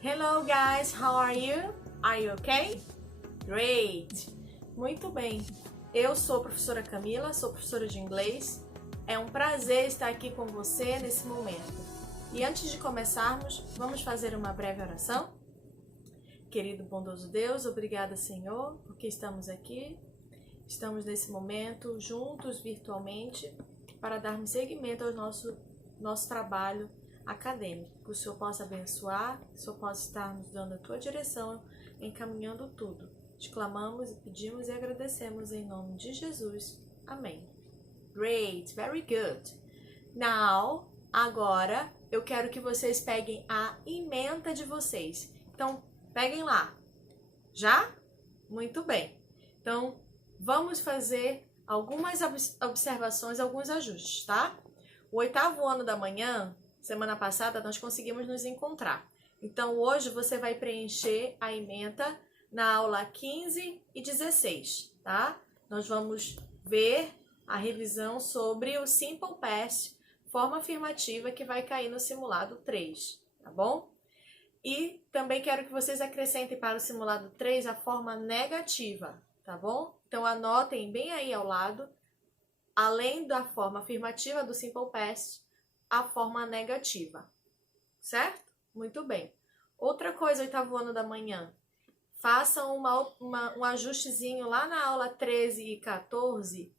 Hello guys, how are you? Are you okay? Great! Muito bem. Eu sou a professora Camila, sou professora de inglês. É um prazer estar aqui com você nesse momento. E antes de começarmos, vamos fazer uma breve oração? Querido bondoso Deus, obrigada, Senhor, porque estamos aqui. Estamos nesse momento juntos virtualmente para darmos seguimento ao nosso trabalho acadêmico. Que o Senhor possa abençoar, que o Senhor possa estar nos dando a tua direção, encaminhando tudo. Te clamamos, pedimos e agradecemos em nome de Jesus. Amém. Great, very good. Now, agora, eu quero que vocês peguem a ementa de vocês. Então, peguem lá. Já? Muito bem. Então, vamos fazer algumas observações, alguns ajustes, tá? O 8º ano da manhã, semana passada, nós conseguimos nos encontrar. Então, hoje você vai preencher a ementa na aula 15 e 16, tá? Nós vamos ver a revisão sobre o Simple Past, forma afirmativa, que vai cair no simulado 3, tá bom? E também quero que vocês acrescentem para o simulado 3 a forma negativa, tá bom? Então, anotem bem aí ao lado, além da forma afirmativa do Simple Past, a forma negativa, certo? Muito bem. Outra coisa, 8º ano da manhã, façam um ajustezinho lá na aula 13 e 14,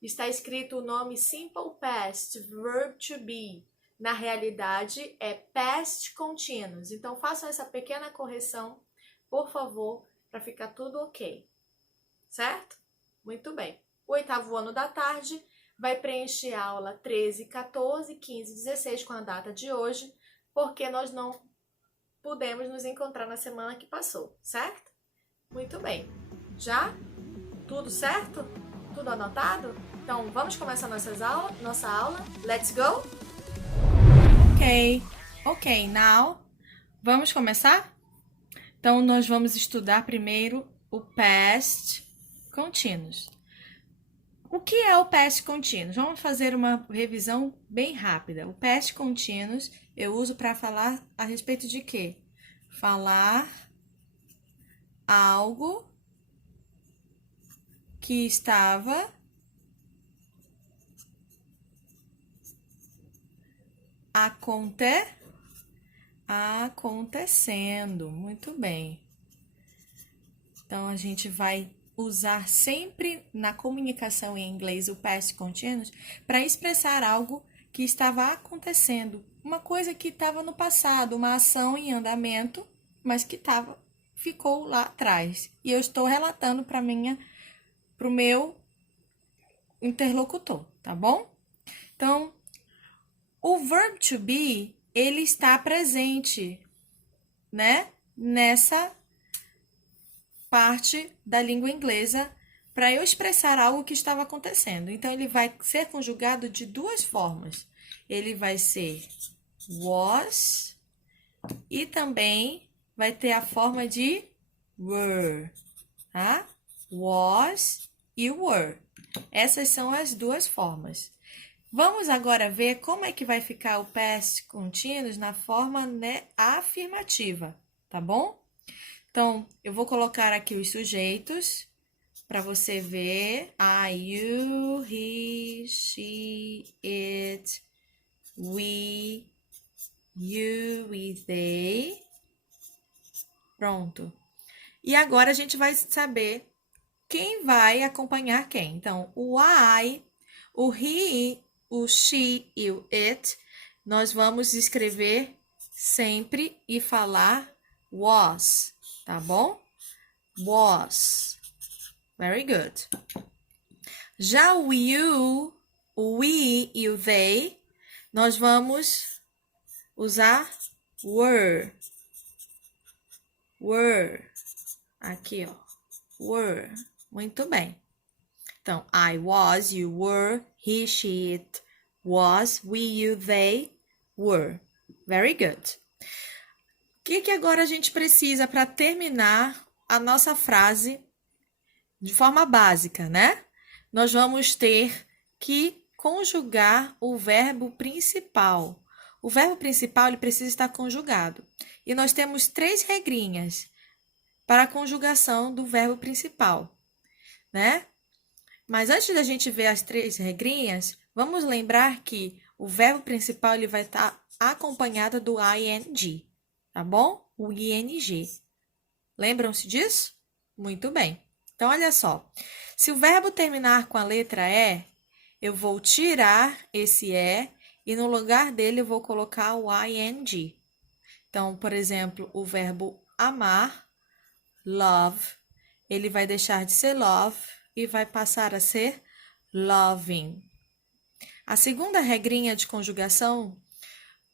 está escrito o nome Simple Past, Verb to Be. Na realidade, é Past Continuous. Então, façam essa pequena correção, por favor, para ficar tudo ok. Certo? Muito bem. O 8º ano da tarde vai preencher a aula 13, 14, 15 e 16 com a data de hoje, porque nós não pudemos nos encontrar na semana que passou, certo? Muito bem. Já? Tudo certo? Tudo anotado? Então, vamos começar nossa aula. Let's go! Ok, now, vamos começar? Então, nós vamos estudar primeiro o Past Continuous. O que é o Past Continuous? Vamos fazer uma revisão bem rápida. O Past Continuous eu uso para falar a respeito de quê? Falar algo que estava acontecendo. Muito bem. Então, a gente vai usar sempre na comunicação em inglês o past continuous para expressar algo que estava acontecendo, uma coisa que estava no passado, uma ação em andamento, mas que ficou lá atrás. E eu estou relatando para o meu interlocutor, tá bom? Então, o verb to be, ele está presente, né? Nessa parte da língua inglesa para eu expressar algo que estava acontecendo. Então, ele vai ser conjugado de duas formas. Ele vai ser was e também vai ter a forma de were, tá? Was e were. Essas são as duas formas. Vamos agora ver como é que vai ficar o past continuous na forma afirmativa, tá bom? Então, eu vou colocar aqui os sujeitos para você ver. I, you, he, she, it, we, you e they. Pronto. E agora a gente vai saber quem vai acompanhar quem. Então, o I, o he, o she e o it, nós vamos escrever sempre e falar was, tá bom? Was. Very good. Já o you, o we e o they, nós vamos usar were. Were. Aqui, ó. Were. Muito bem. Então, I was, you were, he, she, it was, we, you, they were. Very good. O que agora a gente precisa para terminar a nossa frase de forma básica, né? Nós vamos ter que conjugar o verbo principal. o verbo principal ele precisa estar conjugado. E nós temos 3 regrinhas para a conjugação do verbo principal, né? Mas antes da gente ver as 3 regrinhas, vamos lembrar que o verbo principal ele vai estar acompanhado do ing, tá bom? O ing. Lembram-se disso? Muito bem. Então, olha só. Se o verbo terminar com a letra E, eu vou tirar esse E e no lugar dele eu vou colocar o ing. Então, por exemplo, o verbo amar, love, ele vai deixar de ser love e vai passar a ser loving. A segunda regrinha de conjugação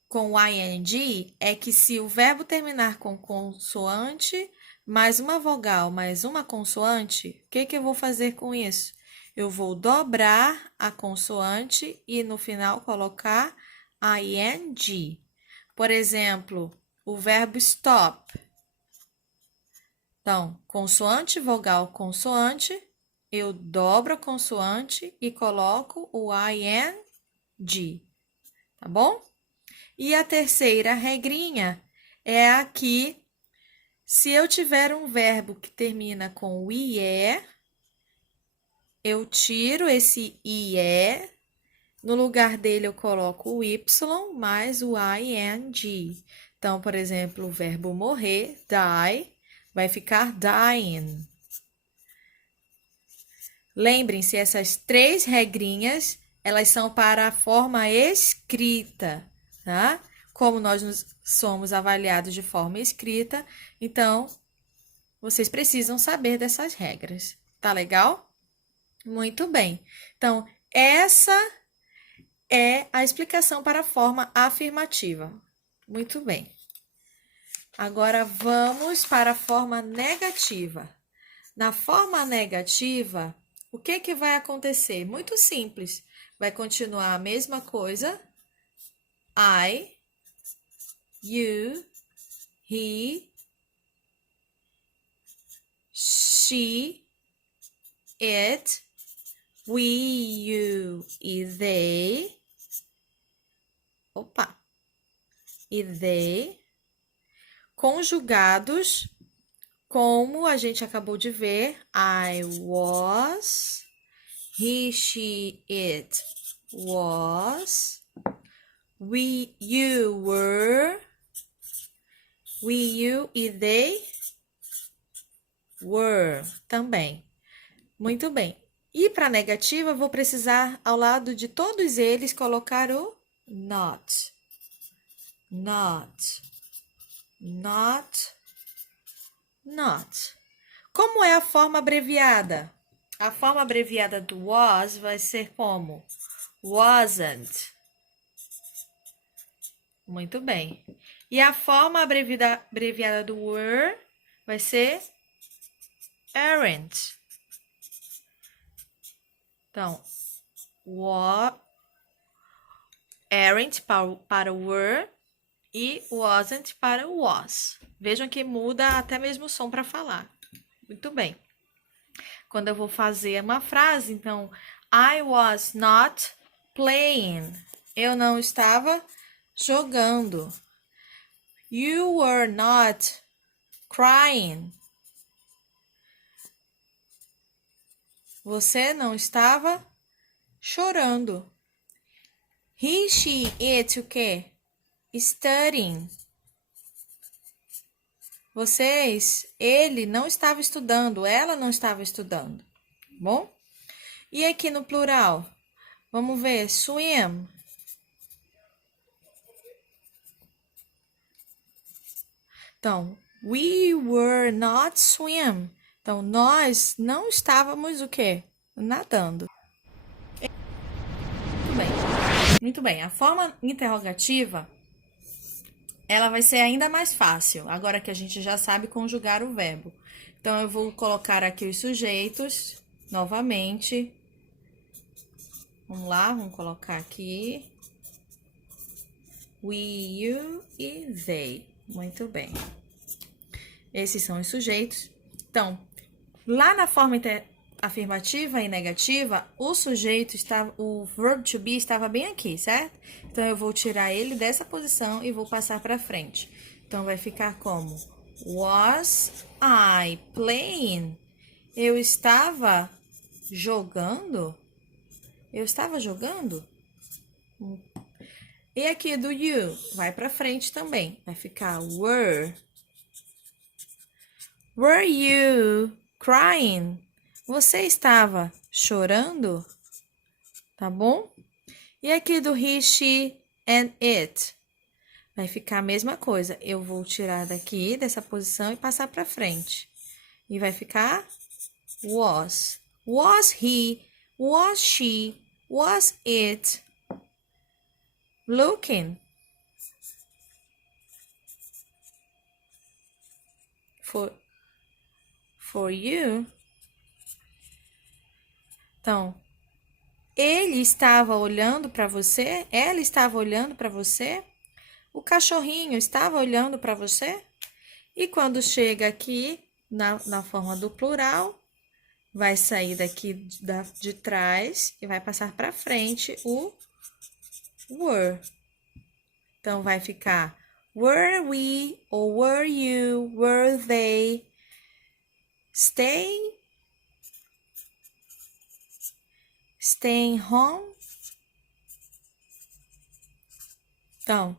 com o ing é que se o verbo terminar com consoante, mais uma vogal, mais uma consoante, o que eu vou fazer com isso? Eu vou dobrar a consoante e no final colocar ing. Por exemplo, o verbo stop. Então, consoante, vogal, consoante, eu dobro a consoante e coloco o ing, tá bom? E a terceira regrinha é aqui, se eu tiver um verbo que termina com o IE, eu tiro esse IE, no lugar dele eu coloco o Y mais o ING. Então, por exemplo, o verbo morrer, die, vai ficar dying. Lembrem-se, essas 3 regrinhas, elas são para a forma escrita, tá? Como nós somos avaliados de forma escrita, então, vocês precisam saber dessas regras. Tá legal? Muito bem. Então, essa é a explicação para a forma afirmativa. Muito bem. Agora, vamos para a forma negativa. Na forma negativa, o que vai acontecer? Muito simples. Vai continuar a mesma coisa. I, you, he, she, it, we, you e they. Opa! E they. Conjugados, como a gente acabou de ver. I was, he, she, it was. We, you were. We, you e they were também. Muito bem. E para negativa, eu vou precisar, ao lado de todos eles, colocar o not. Not. Not. Not. Como é a forma abreviada? A forma abreviada do was vai ser como? Wasn't. Muito bem. E a forma abreviada do were vai ser aren't. Então, aren't para were e wasn't para was. Vejam que muda até mesmo o som para falar. Muito bem. Quando eu vou fazer uma frase, então, I was not playing. Eu não estava jogando. You were not crying. Você não estava chorando. He, she, it, o quê? Studying. Ele não estava estudando, ela não estava estudando. Bom? E aqui no plural? Vamos ver, swim. Então, we were not swim. Então, nós não estávamos o quê? Nadando. Muito bem. Muito bem. A forma interrogativa, ela vai ser ainda mais fácil, agora que a gente já sabe conjugar o verbo. Então, eu vou colocar aqui os sujeitos, novamente. Vamos lá, vamos colocar aqui. We, you e they. Muito bem. Esses são os sujeitos. Então, lá na forma afirmativa e negativa, o sujeito estava, o verb to be estava bem aqui, certo? Então eu vou tirar ele dessa posição e vou passar para frente. Então vai ficar como was I playing? Eu estava jogando? Eu estava jogando? E aqui do you vai para frente também. Vai ficar were. Were you crying? Você estava chorando? Tá bom? E aqui do he, she and it? Vai ficar a mesma coisa. Eu vou tirar daqui, dessa posição, e passar para frente. E vai ficar was. Was he? Was she? Was it looking for you? Então, ele estava olhando para você? Ela estava olhando para você? O cachorrinho estava olhando para você? E quando chega aqui, na forma do plural, vai sair daqui de trás e vai passar para frente o were. Então, vai ficar were we ou were you, were they, staying home? Então,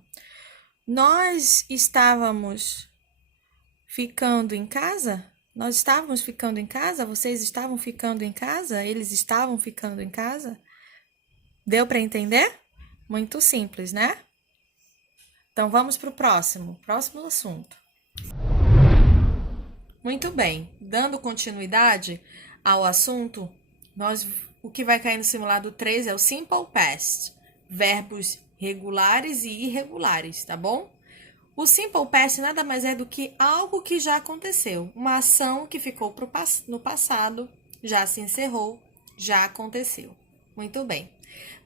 nós estávamos ficando em casa? Nós estávamos ficando em casa? Vocês estavam ficando em casa? Eles estavam ficando em casa? Deu para entender? Muito simples, né? Então, vamos para o próximo assunto. Muito bem, dando continuidade ao assunto, o que vai cair no simulado 3 é o Simple Past, verbos regulares e irregulares, tá bom? O Simple Past nada mais é do que algo que já aconteceu, uma ação que ficou no passado, já se encerrou, já aconteceu. Muito bem.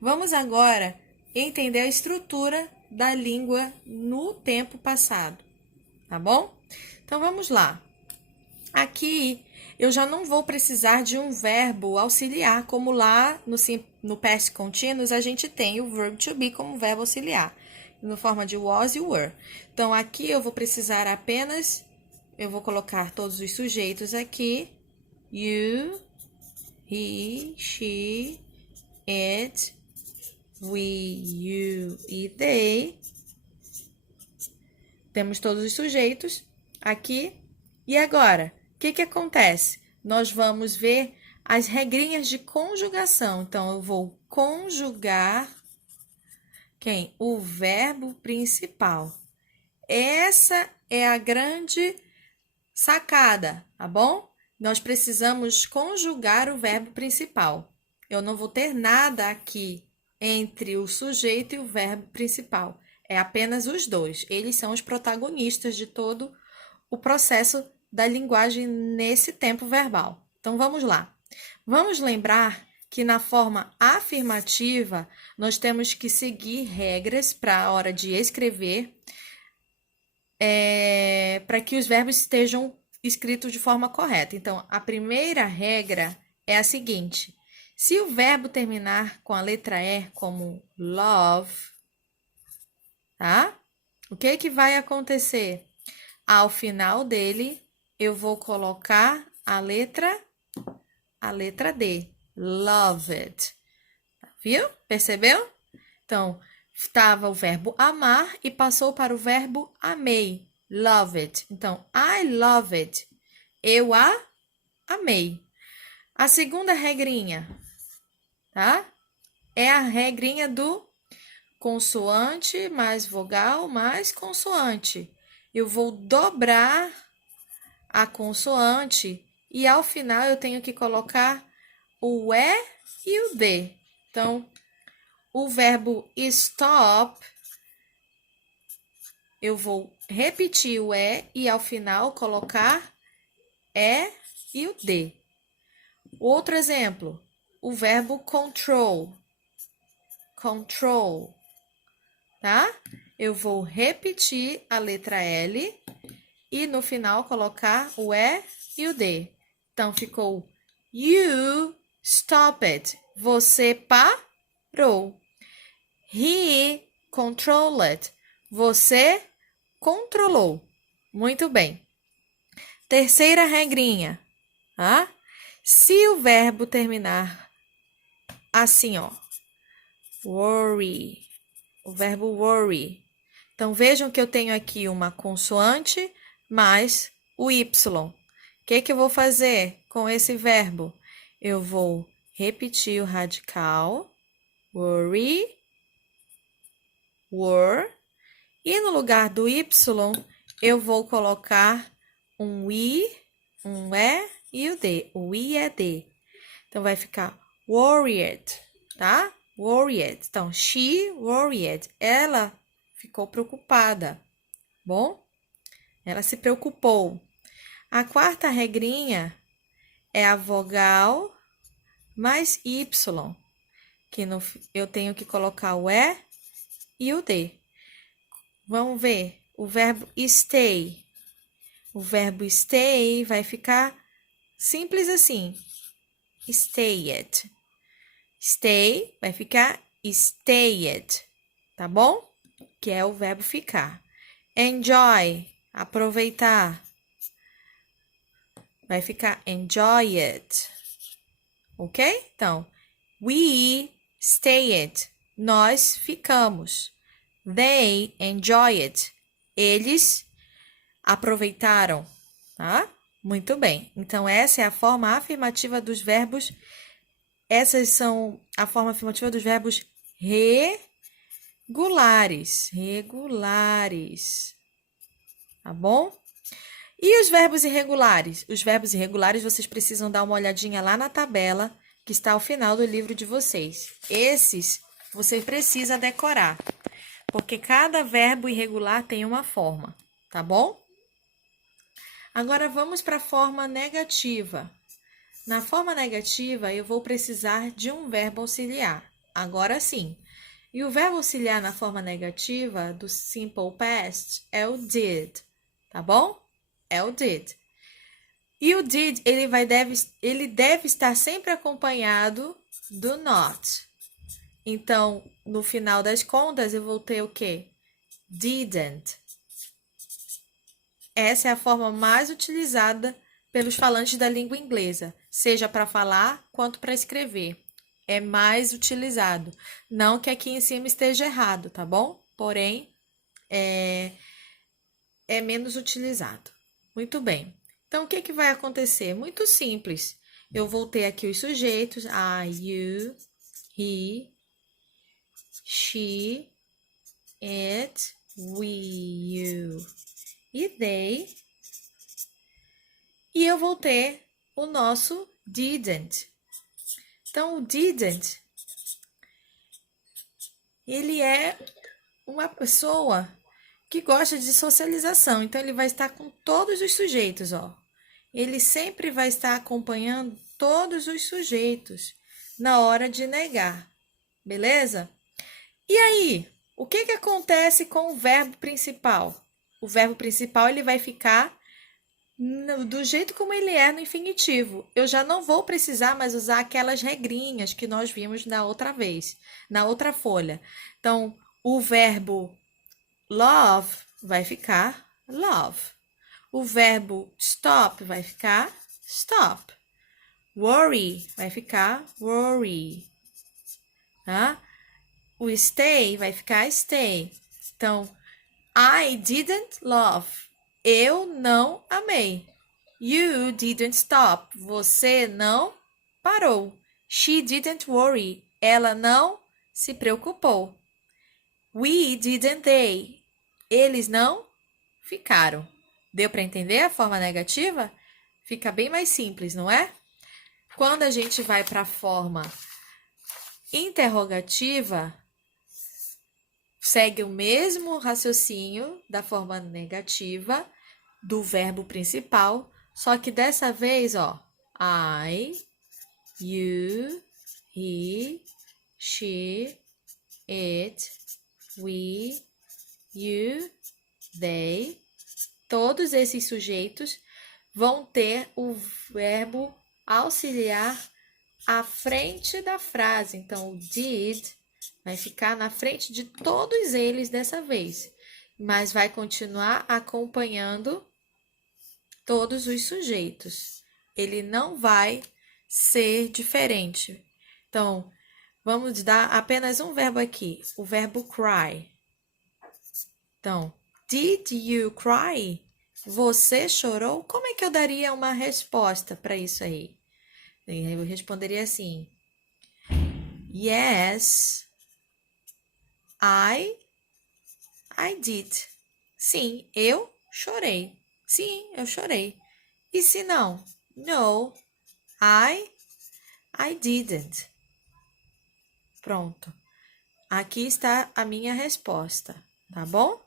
Vamos agora entender a estrutura da língua no tempo passado, tá bom? Então, vamos lá. Aqui, eu já não vou precisar de um verbo auxiliar, como lá no past continuous a gente tem o verb to be como verbo auxiliar, na forma de was e were. Então, aqui eu vou precisar apenas, eu vou colocar todos os sujeitos aqui, you, he, she, it, we, you e they. Temos todos os sujeitos aqui. E agora, o que acontece? Nós vamos ver as regrinhas de conjugação. Então, eu vou conjugar quem? O verbo principal. Essa é a grande sacada, tá bom? Nós precisamos conjugar o verbo principal. Eu não vou ter nada aqui entre o sujeito e o verbo principal. É apenas os dois. Eles são os protagonistas de todo o processo da linguagem nesse tempo verbal. Então, vamos lá. Vamos lembrar que na forma afirmativa, nós temos que seguir regras para a hora de escrever, para que os verbos estejam escritos de forma correta. Então, a primeira regra é a seguinte: se o verbo terminar com a letra E, como love, tá? O que vai acontecer? Ao final dele, eu vou colocar a letra D, loved. Viu? Percebeu? Então, estava o verbo amar e passou para o verbo amei, loved. Então, I loved. Eu a amei. A segunda regrinha, tá? É a regrinha do consoante mais vogal mais consoante. Eu vou dobrar a consoante e ao final eu tenho que colocar o E e o D. Então, o verbo stop, eu vou repetir o E e ao final colocar E e o D. Outro exemplo, o verbo control, tá? Eu vou repetir a letra L e no final colocar o E e o D. Então, ficou You stopped. Você parou. He controlled. Você controlou. Muito bem. Terceira regrinha. Tá? Se o verbo terminar assim, ó. Worry. O verbo worry. Então, vejam que eu tenho aqui uma consoante mais o Y. O que eu vou fazer com esse verbo? Eu vou repetir o radical. Worry. Were. E no lugar do Y, eu vou colocar um I, um E e o D. O I é D. Então, vai ficar worried, tá? Worried. Então, she worried. Ela ficou preocupada. Bom? Ela se preocupou. A quarta regrinha é a vogal mais Y, que eu tenho que colocar o E e o D. Vamos ver o verbo stay. O verbo stay vai ficar simples assim. Stayed. Stay vai ficar stayed, tá bom? Que é o verbo ficar. Enjoy, aproveitar. Vai ficar enjoyed. Ok? Então, we stayed. Nós ficamos. They enjoyed. Eles aproveitaram, tá? Muito bem. Então, essa é a forma afirmativa dos verbos. Essas são a forma afirmativa dos verbos regulares. Regulares. Tá bom? E os verbos irregulares? Os verbos irregulares, vocês precisam dar uma olhadinha lá na tabela que está ao final do livro de vocês. Esses você precisa decorar, porque cada verbo irregular tem uma forma, tá bom? Agora, vamos para a forma negativa. Na forma negativa, eu vou precisar de um verbo auxiliar. Agora sim. E o verbo auxiliar na forma negativa do simple past é o did, tá bom? É o did. E o did, ele deve estar sempre acompanhado do not. Então, no final das contas, eu vou ter o quê? Didn't. Essa é a forma mais utilizada pelos falantes da língua inglesa, seja para falar quanto para escrever. É mais utilizado. Não que aqui em cima esteja errado, tá bom? Porém, é menos utilizado. Muito bem. Então, o que vai acontecer? Muito simples. Eu vou ter aqui os sujeitos. I, you, he, she, it, we, you e they. E eu vou ter o nosso didn't. Então, o didn't, ele é uma pessoa que gosta de socialização. Então, ele vai estar com todos os sujeitos, ó. Ele sempre vai estar acompanhando todos os sujeitos na hora de negar, beleza? E aí, o que acontece com o verbo principal? O verbo principal, ele vai ficar do jeito como ele é no infinitivo. Eu já não vou precisar mais usar aquelas regrinhas que nós vimos na outra vez, na outra folha. Então, o verbo love vai ficar love. O verbo stop vai ficar stop. Worry vai ficar worry. Tá? O stay vai ficar stay. Então, I didn't love. Eu não amei. You didn't stop. Você não parou. She didn't worry. Ela não se preocupou. We didn't they. Eles não ficaram. Deu para entender a forma negativa? Fica bem mais simples, não é? Quando a gente vai para a forma interrogativa, segue o mesmo raciocínio da forma negativa do verbo principal, só que dessa vez, ó, I, you, he, she, it, we, you, they. Todos esses sujeitos vão ter o verbo auxiliar à frente da frase. Então, o did vai ficar na frente de todos eles dessa vez, mas vai continuar acompanhando todos os sujeitos. Ele não vai ser diferente. Então, vamos dar apenas um verbo aqui, o verbo cry. Então, did you cry? Você chorou? Como é que eu daria uma resposta para isso aí? Eu responderia assim: Yes, I did. Sim, eu chorei. Sim, eu chorei. E se não? No, I didn't. Pronto. Aqui está a minha resposta, tá bom?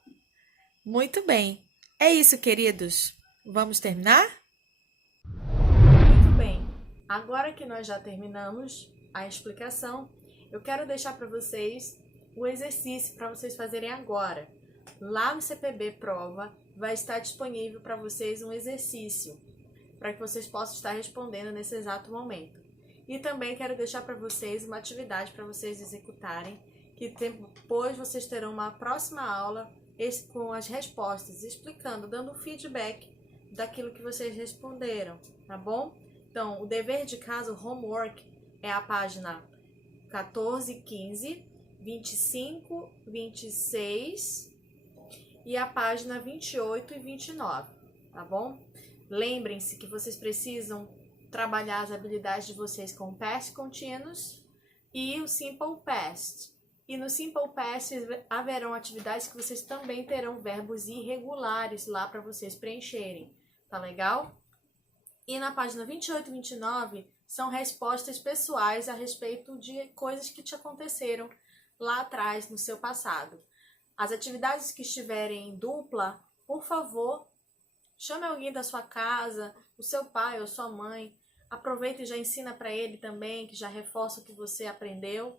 Muito bem. É isso, queridos. Vamos terminar? Muito bem. Agora que nós já terminamos a explicação, eu quero deixar para vocês o exercício para vocês fazerem agora. Lá no CPB Prova vai estar disponível para vocês um exercício para que vocês possam estar respondendo nesse exato momento. E também quero deixar para vocês uma atividade para vocês executarem, que depois vocês terão uma próxima aula com as respostas, explicando, dando feedback daquilo que vocês responderam, tá bom? Então, o dever de casa, o homework, é a página 14, 15, 25, 26 e a página 28 e 29, tá bom? Lembrem-se que vocês precisam trabalhar as habilidades de vocês com o past continuous e o simple past. E no simple past haverão atividades que vocês também terão verbos irregulares lá para vocês preencherem, tá legal? E na página 28 e 29 são respostas pessoais a respeito de coisas que te aconteceram lá atrás no seu passado. As atividades que estiverem em dupla, por favor, chame alguém da sua casa, o seu pai ou sua mãe, aproveita e já ensina para ele também, que já reforça o que você aprendeu,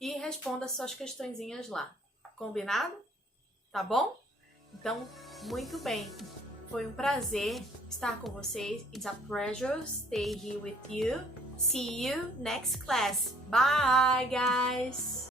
e responda as suas questõezinhas lá. Combinado? Tá bom? Então, muito bem. Foi um prazer estar com vocês. It's a pleasure stay here with you. See you next class. Bye, guys!